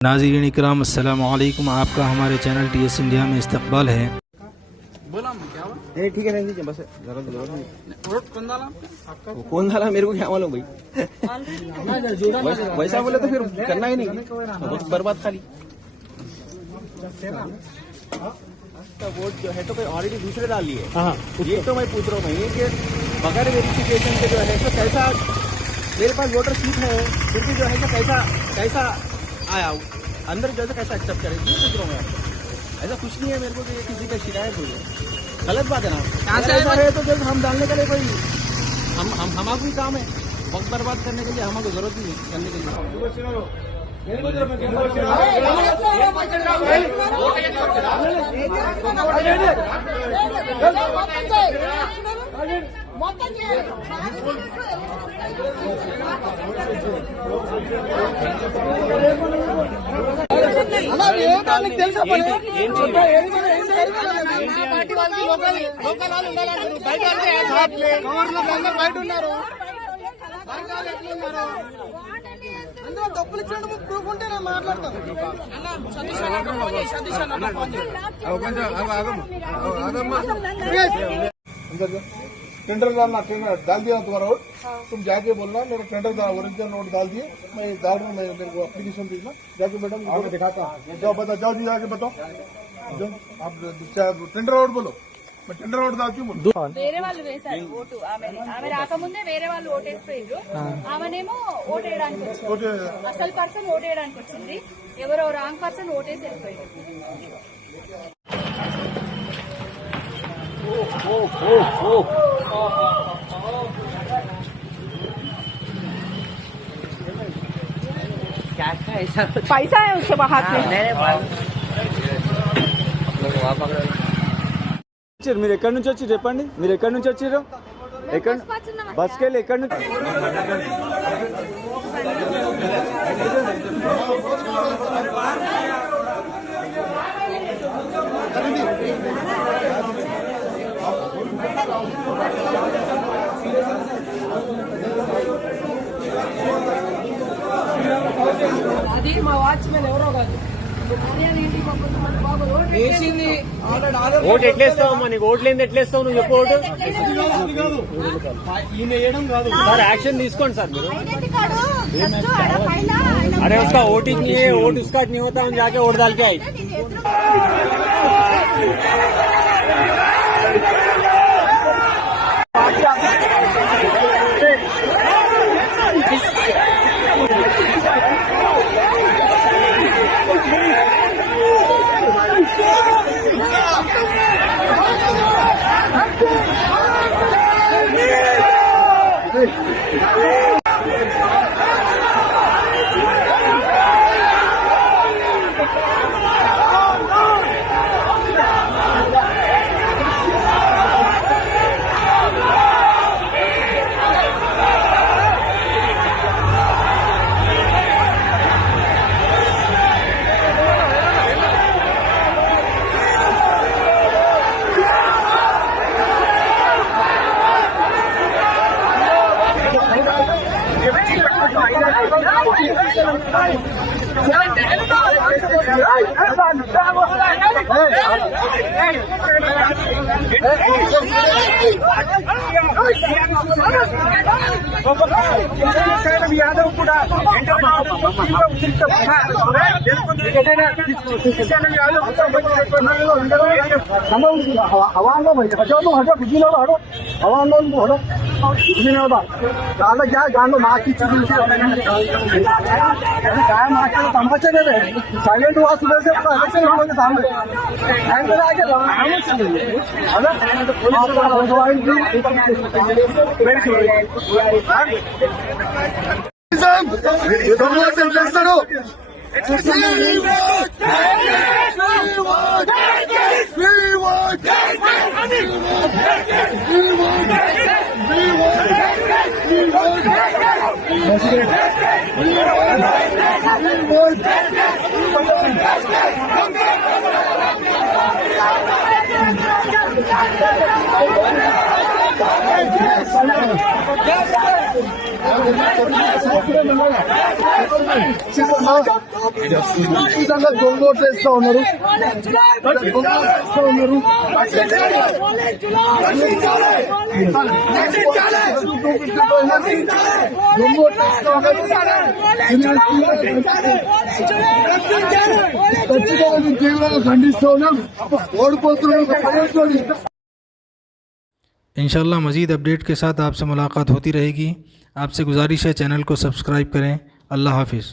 नाज़रीन इकराम अस्सलाम वालेकुम। आपका हमारे चैनल टीएस इंडिया में इस्तकबाल है। बोला क्या हुआ? नहीं ठीक है, नहीं बस जरा कौन डाला? कौन डाला मेरे को क्या मालूम भाई। वैसा बोले तो फिर करना ही नहीं, वक्त बर्बाद खाली। वोट जो है तो कोई ऑलरेडी दूसरे डाल लिए। ये तो मैं पूछ रहा हूँ मैं कि बगैर वेरिफिकेशन के जो है तो कैसा मेरे पास वोटर स्लिप है फिर भी जो है तो कैसा आया अंदर जो है कैसा एक्सेप्ट करें, ये पूछ रहा हूँ मैं आपको। ऐसा कुछ नहीं है मेरे को कि ये किसी का शिकायत हुई है, गलत बात है ना। ऐसा है तो जब हम डालने के लिए कोई हमारा कोई काम है, वक्त बर्बाद करने के लिए हमारे जरूरत नहीं है करने के लिए। తెలుసా బయట ఉన్నారు అందులో డబ్బులు ఇచ్చిన ప్రూఫ్ ఉంటే నేను మాట్లాడతాను. टेंडर डालना, टेंडर डाल दिया तुम्हारा वोट, तुम जाके बोलना मेरा टेंडर ओरिजिनल नोट डाल दिए, मैं डाल रहा हूँ, मेरे को एप्लीकेशन भेजना, जाके मैडम दिखाता हूँ। जाओ बताओ, जाओ जी जाके बताओ, जाओ आप टेंडर वोट बोलो, मैं टेंडर वोट डालती हूँ। వేరే వాళ్ళు వేశారు ఓటు, ఆమె రాకముందే వేరే వాళ్ళు ఓటేసిపోయారు. ఆమెనేమో ఓటేయడానికి వచ్చింది, అసలు పర్సన్ ఓటేయడానికి వచ్చింది, ఎవరో రాంగ్ పర్సన్ ఓటేసి వెళ్ళిపోయారు. पैसा है उसके हाथ में। మీరు ఎక్కడి నుంచి వచ్చి చెప్పండి, మీరు ఎక్కడి నుంచి వచ్చిర్రు? ఎక్కడ బస్కి వెళ్ళి ఎక్కడి నుంచి? అది మా వాచ్మెన్ ఎవరో కాదు వేసింది. ఓటు ఎట్లేస్తావు, నీకు ఓట్లు ఏంది ఎట్లేస్తావు నువ్వు చెప్పు. ఓటు ఈయన వేయడం కాదు సార్, యాక్షన్ తీసుకోండి సార్ మీరు. अरे उसका वोट ही नहीं है, वोट उसका नहीं होता, हम जाके वोट डाल के आए। యాదవ్ కూడా हवा क्या गांड माँ की काय माँ तमाचा दे रहे साइलेंट हुआ सुबह से इलेक्शन हम लोग के सामने దొంగ చేస్తా ఉన్నారు తీవ్రంగా ఖండిస్తూ ఉన్నాం. ఓడిపోతున్నాం. इंशाल्लाह मज़ीद अपडेट के साथ आपसे मुलाकात होती रहेगी। आपसे गुजारिश है चैनल को सब्सक्राइब करें। अल्लाह हाफिज़।